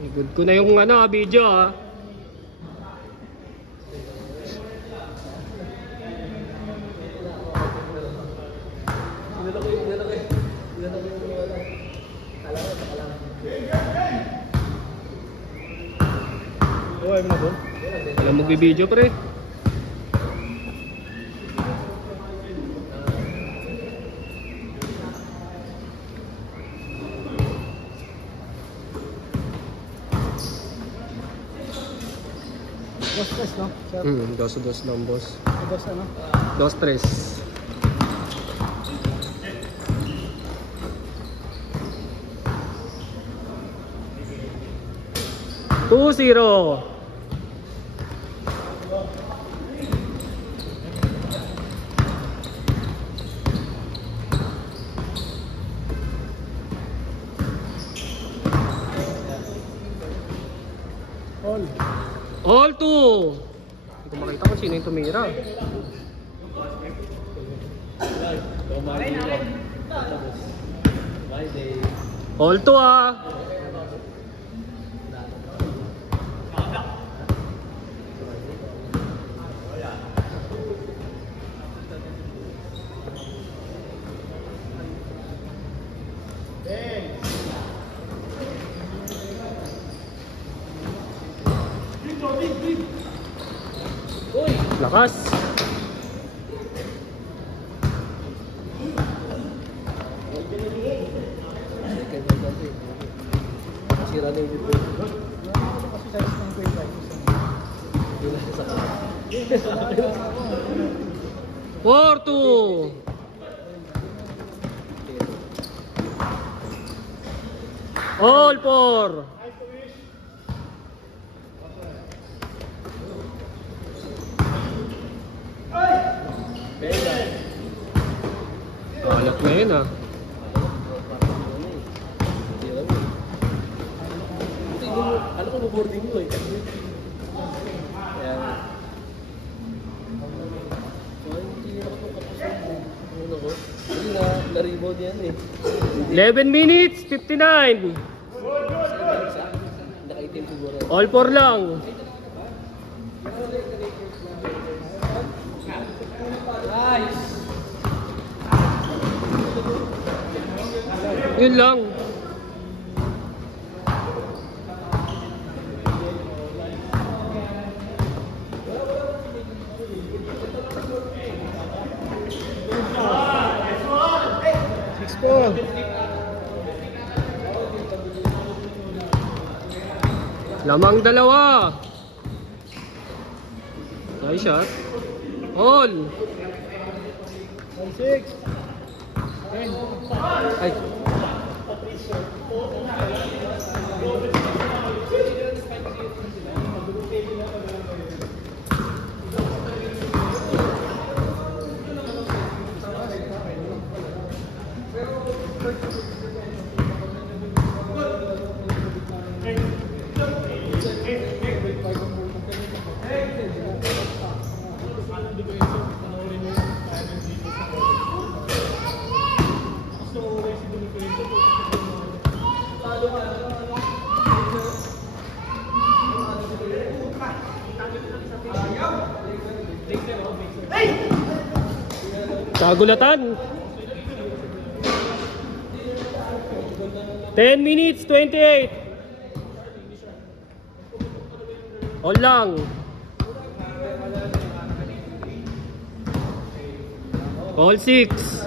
Good ko na yung ano, video ha. Alam mo magbibideo pre. Dos-tres, no? Dos lang boss. Dos ano? Dos-tres. 2-0. All 2. Hindi ko makita kung sino yung tumira. All 2 ah. Lakas. Sira na yung video. Kasi sa isang ko yung live. 4-2. All 4. Alat na yun ah. Ano ko boarding mo eh. Na-rebound yan eh. 11 minutes, 59. Naka-itim siguro. All 4 lang. Nice! Yun lang. Lamang dalawa. Nice shot. All. 6. Ay. Kagulatan. 10 minutes, 28. All lang. All 6.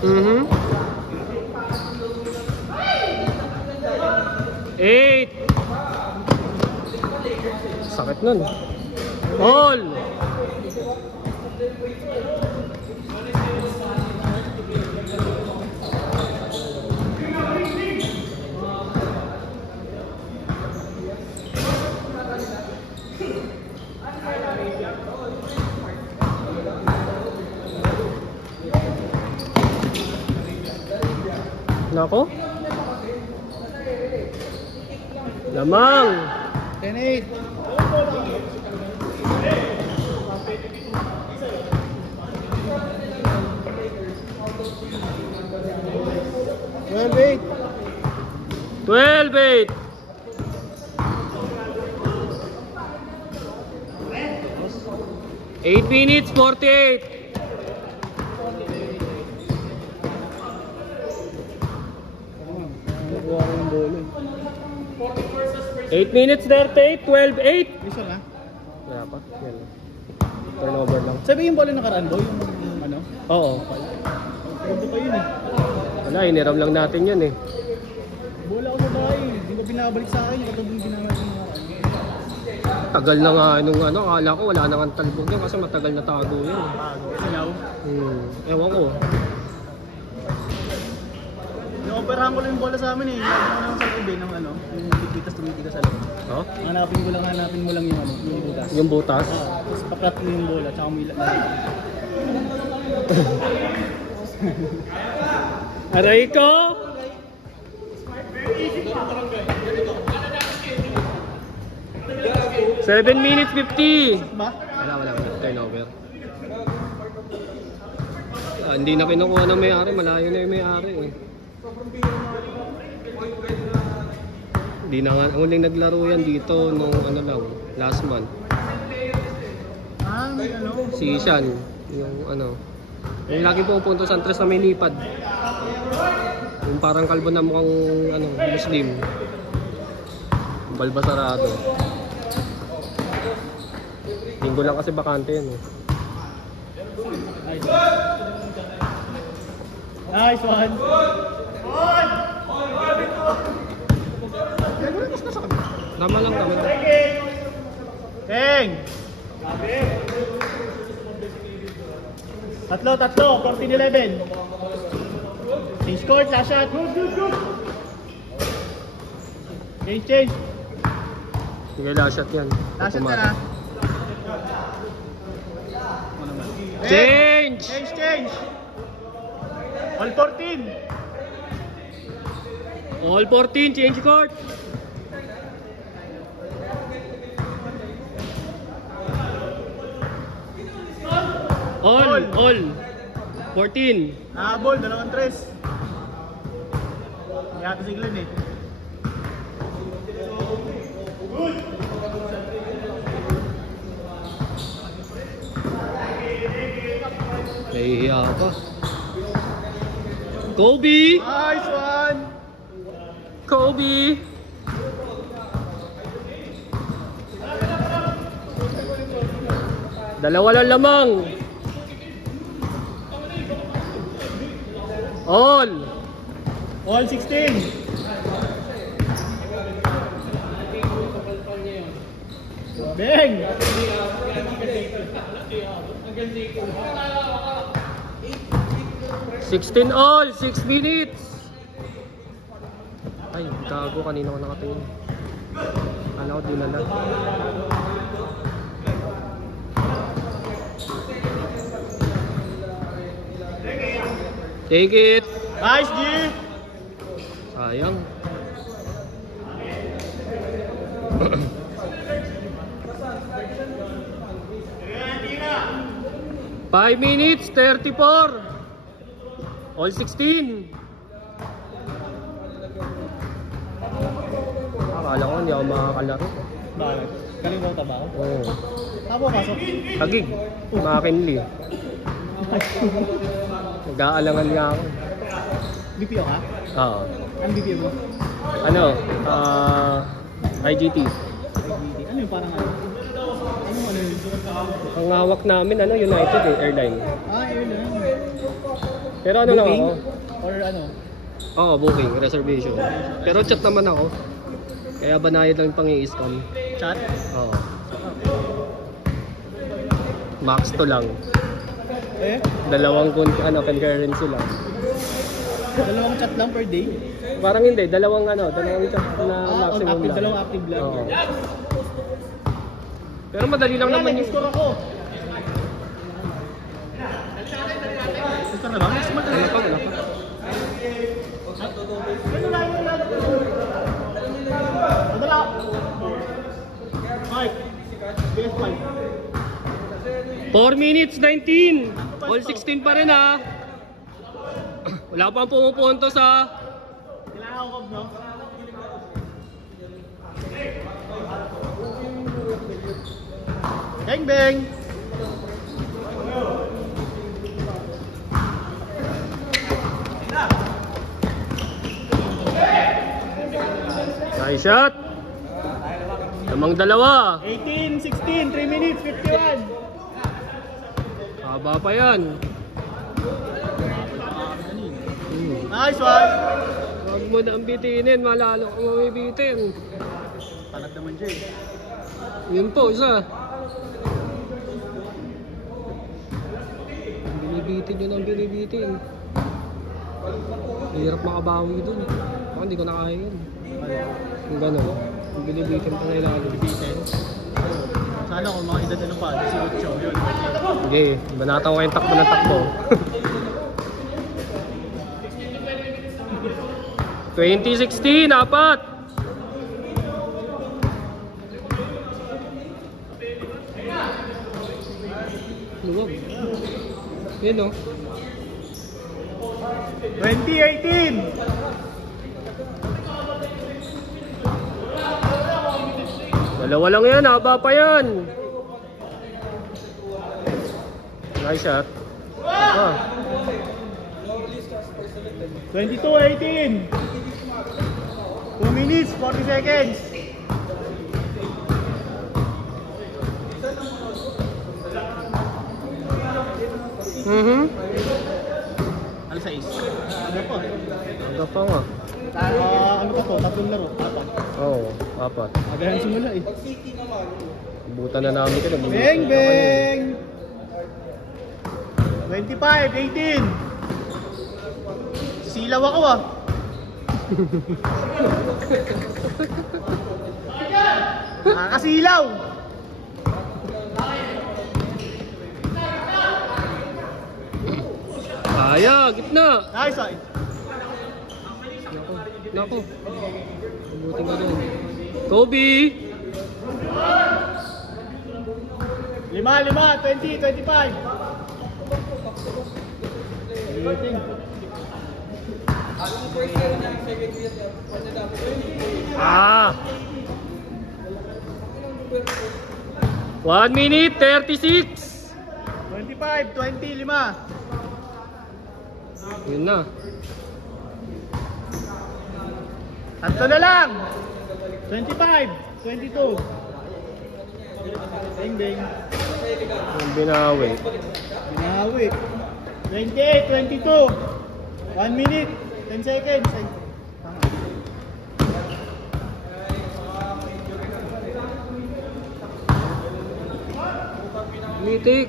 Mm-hmm. 8. Sakit nun. All. Nako. Lamang. 10-8. Well, 12-8. 8 minutes, 48. Nakuha ko yung bolo. 8 minutes, 38, 12-8. Isa na. Wala pa. Yan. Turnover lang. Sabi yung bolo nakaraan boy, yung ano? Oo. Pwede pa yun eh. Wala, iniram lang natin yan eh. Bola ko sa bahay. Hindi ko binabalik sa akin. Ito yung ginamit ko nakaraan. Tagal na nga nung ano, akala ko wala nang talbog yan kasi matagal na tago yan. Sinaw. Ewan ko. Yung operahan ko lang yung bola sa amin eh. Lagi ko lang sa loob eh ng ano, yung tumitikas sa loob. Oh? Hanapin mo lang yung ano, yung butas. Yung butas? Tapos paklat mo yung bola, tsaka mo ilalagay. Aray ko! Seven minutes 50. Ba? Wala. Turnover. Hindi na kinukuha ng may-ari. Malayo na yung may-ari eh. Hindi na nga. Huling naglaro yan dito nung ano lang. Last month. May ano? Si Ishan. Yung ano. Yung lagi pupunto sa Antres na may lipad. Yung parang kalbo na mukhang ano, Muslim. Balbasarado. Linggo lang kasi bakante yan eh. Nice one! Tama lang. Teng! Tatlo, 14-11. Change court, last shot. Good. Change. Sige, last shot yan. Last shot ka na. Change! Change. All 14. All 14, change court. All. 14. Nahabol, 2-3. Yata si Glenn eh. Nahihiya pa. Kobe! Nice one! Kobe! Dalawa lang lamang. All 16. Bang! 16 all, 6 minutes. Ay, gago, kanina ko nakatingin. Ano ko dinala. Take it. Nice, G! Sayang. Five minutes, 34. All 16. Akala ko hindi ako makakalaro. Bakit? Kalimutan ka ba ako? Oo. Tama, pasok. Tagig. Makinli. Nag-aalangan nga ako. BPO ka? Oo. Ano BPO mo? Ano? IGT. Ano yung parang ano? Ano yun? Ang hawak namin, United Airline. Airline. Pero ano lang Booking? ako? Or ano? Oo, booking, reservation. Pero chat naman ako. Kaya banayad lang pang-i-scam. Chat? Oo. Max to lang. Dalawang concurrency lang. Dalawang chat lang per day? Parang hindi, dalawang chat na maximum active, lang. dalawang active lang. Oo. Pero madali lang naman yung... Nag-score ako. Score na ba? Wala pa. Ano na yun? Madala. Mike. PS5. 4 minutes 19. All 16 pa rin ha. Wala pang pumupuntos ha. Kailangan ko, no? Bang bang! Nice shot. Namang dalawa. 18, 16, 3 minutes, 51. Haba pa yan. Nice one! Huwag mo na ang bitinin, malalo kang mabibitin. Panag naman dyan. Yun po, isa. Binibitin yun ang binibitin. Hirap makabawi dun. Ako hindi ko na kaya yun. Yung gano'n. Yung binibitin pa na ilalim. Sana kung mga edad ano pa, si Ucho, yun. Hindi, banataw ko yung takbo ng takbo. 2016, apat! Luwag. Yun o. 2018! Dalawa lang yan, haba pa yan. Nice shot. Ah. 22-18! 2 minutes, 40 seconds! Alas 6. Ano pa? Hangga pa nga. Ano pa to? Tatlong laro? Apat. Oo, apat. Agahan simula eh. Butan na namin ka na. Bang bang! 25-18! Silaw ako ah! Nakakasilaw! Kaya, gitna. Nice one! Nako, nako. Buti nga doon. Kobe! 5, 20, 25! Ah! 1 minute, 36! 25, 20, 5! Yun na. Tatlo na lang! 25, 22! Bang bang! Yung binawi. Binawi! 28, 22! 1 minute, 10 seconds! Ay, tama. Mitik.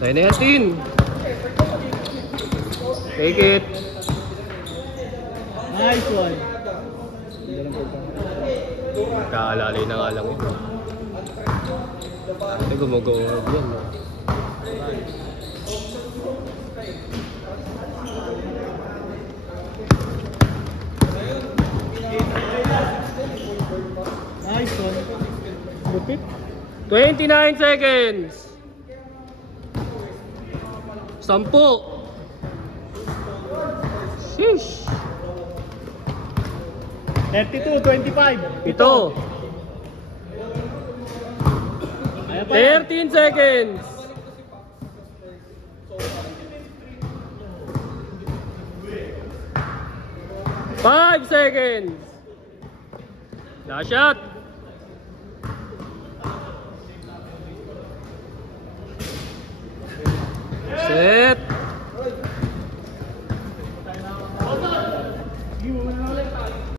Tayo na yatin. Take it. Nice one! Kaalalay na nga lang yun. Ate, gumagawag yan. No? Nice one! Lupit! 29 seconds. 10. Sheesh. 32, 25! Ito. Kaya pa yan. 13 seconds. 5 seconds. Last shot.